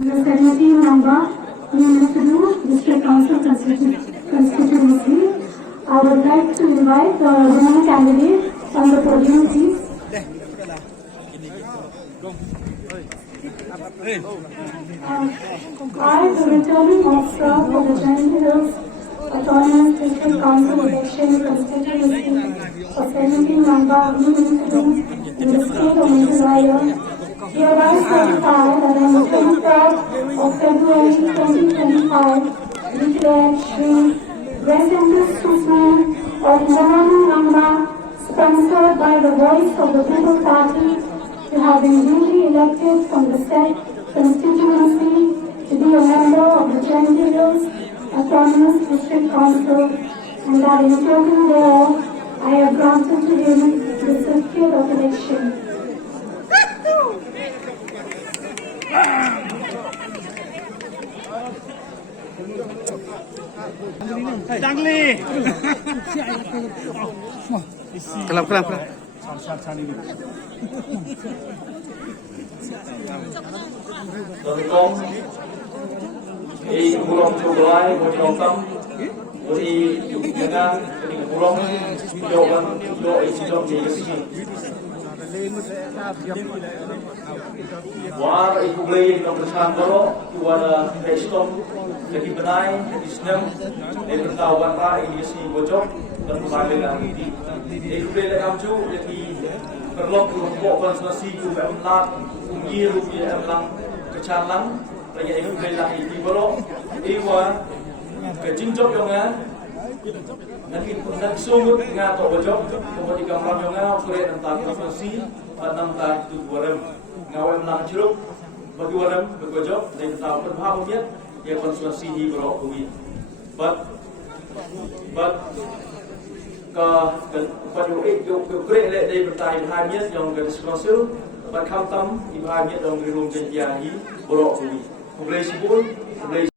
The 17 member New District Council constituency. I would like to invite the women candidate on the podium, please. I, the returning officer for the Jainti Hills Autonomous District Council election constituency for 17 member women in the state of Meghalaya, hereby certify that on the 23rd of February 2025, declared Shri Resentis Susman of Mohanu Namba, sponsored by the Voice of the People Party, to have been duly elected from the said constituency to be a member of the Jainti Hills Autonomous District Council, and that in token thereof, I have granted to him the certificate of election. Kelam. Pulang Julai, Mojotam, Uri dengan pulang jawaban untuk sidang di sini. War ibu beli nomor samboro, iwala bestom, jadi benai, isnem, bertawan ra ini si bojok dan kembali lagi. Ibu beli kamju jadi perlu kelompok konsentrasi juga emlat, ungir rupiah emlang kecalang. Lagi ibu beli lagi di bawah, iwa kejinjok yongnya, nanti sumut ngato bojok, kemudian kamar yongnya kuliah tentang konsentrasi, tentang itu warem, ngawal menang jeruk, bagi warem berbojok, dan tahu berbahagia ya konsentrasi di bawah kuwi. But pada itu kuliah dari bertanya bahagia yang berdiskusi, berkautam bahagia dalam gerung janji bawah kuwi. Mulai sibuk, mulai